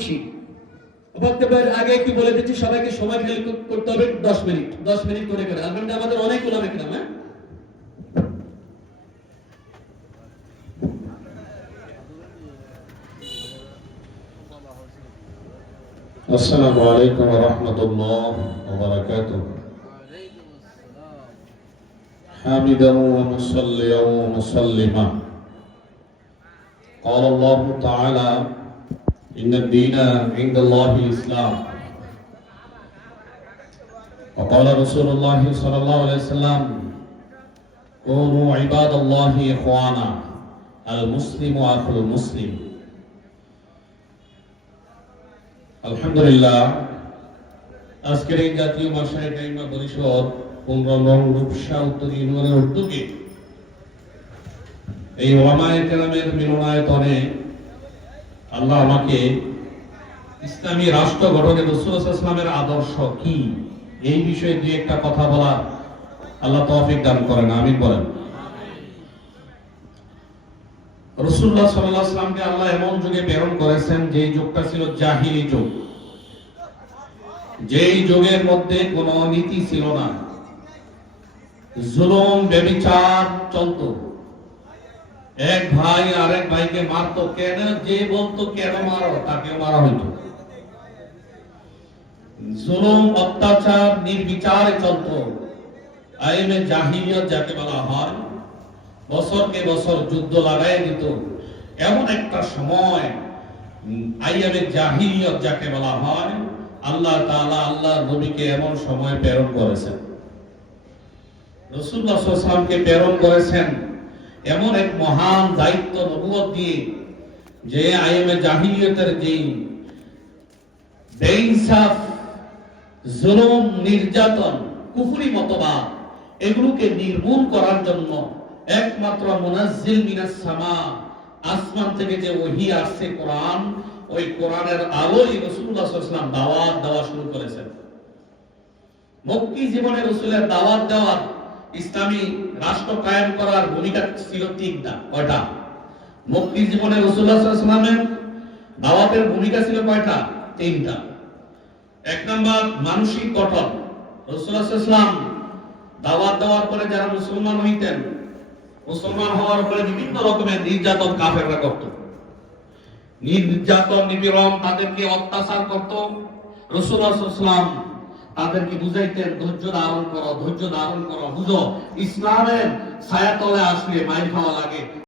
দিচ্ছি। বক্তব্যের আগে একটু বলে দিচ্ছি, সবাইকে সময় খেয়াল করতে হবে 10 মিনিট করে করে। আলহামদুলিল্লাহ আমাদের অনেক ওলামা একরাম। আসসালামু আলাইকুম ওয়া রাহমাতুল্লাহি ওয়া বারাকাতুহু। হামিদান ওয়া মুসাল্লিয়ান ওয়া মুসাল্লিমা। قال الله تعالى إن الدين عند الله الإسلام. وقال رسول الله صلى الله عليه وسلم كونوا عباد الله إخوانا المسلم أخو المسلم. আলহামদুলিল্লাহ, আজকের এই জাতীয় মাসায়ে কারিমা পরিষদ 15 নং রূপসা উত্তর ইউনিয়নের উদ্যোগে এই ওলামায়ে কেরামের মিলনায়তনে আল্লাহ আমাকে ইসলামী রাষ্ট্র গঠনে রাসূল সাল্লাল্লাহু আলাইহি ওয়াসাল্লামের আদর্শ কি এই বিষয়ে দুই একটা কথা বলা আল্লাহ তৌফিক দান করেন। আমিন বলেন। রাসূলুল্লাহ সাল্লাল্লাহু আলাইহি ওয়াসাল্লামকে আল্লাহ এমন যুগে প্রেরণ করেছেন যেই যুগটা ছিল জাহিলি যুগ, যেই যুগের মধ্যে কোনো নীতি ছিল না, জুলুম ব্যভিচার চলতো, এক ভাই আরেক ভাইকে মারতো, কেন যে বলতো কেন মারো তাকে মারা হইতো, জুলুম অত্যাচার নির্বিচারে চলতো। আইনে জাহিলিয়াত যাকে বলা হয়, বছরকে বছর যুদ্ধ লাগাই দিত। এমন একটা সময় আইয়ামে জাহিলিয়াত যাকে বলা হয়, আল্লাহ তাআলা আল্লাহর নবীকে এমন সময় প্রেরণ করেছেন, রাসূলুল্লাহ সাল্লাল্লাহু আলাইহি ওয়াসাল্লামকে প্রেরণ করেছেন এমন এক মহান দায়িত্ব নবুয়ত দিয়ে, যে আইয়ামে জাহিলিয়াতের যেই বেইনসাফ, জুলুম, নির্যাতন, কুফরি মতবাদ এগুলোকে নির্মূল করার জন্য একমাত্র মুনাজ্জিল মিনাস সামা, আসমান থেকে যে ওহী আসছে কোরআন, ওই কোরআনের আলোয় রাসূলুল্লাহ সাল্লাল্লাহু আলাইহি ওয়াসাল্লাম দাওয়াত দেওয়া শুরু করেছেন। মক্কি জীবনে রাসূলের দাওয়াত দেওয়ার, ইসলামী রাষ্ট্র কায়েম করার ভূমিকা ছিল তিনটা। কয়টা? মক্কি জীবনে রাসূলুল্লাহ সাল্লাল্লাহু আলাইহি ওয়াসাল্লামের দাওয়াতের ভূমিকা ছিল কয়টা? তিনটা। এক নাম্বার মানসিক গঠন। রাসূলুল্লাহ সাল্লাল্লাহু আলাইহি ওয়াসাল্লাম দাওয়াত দেওয়ার পরে যারা মুসলমান হইতেন, মুসলমান হওয়ার পরে বিভিন্ন রকমের নির্যাতন কাফেররা করত, নির্যাতন নিপীড়ন, তাদেরকে অত্যাচার করত। রাসূলুল্লাহ সাল্লাল্লাহু আলাইহি ওয়াসাল্লাম তাদেরকে বুঝাইতেন, ধৈর্য ধারণ করো, বুঝো ইসলামের ছায়াতলে আসলে মাইর খাওয়া লাগে।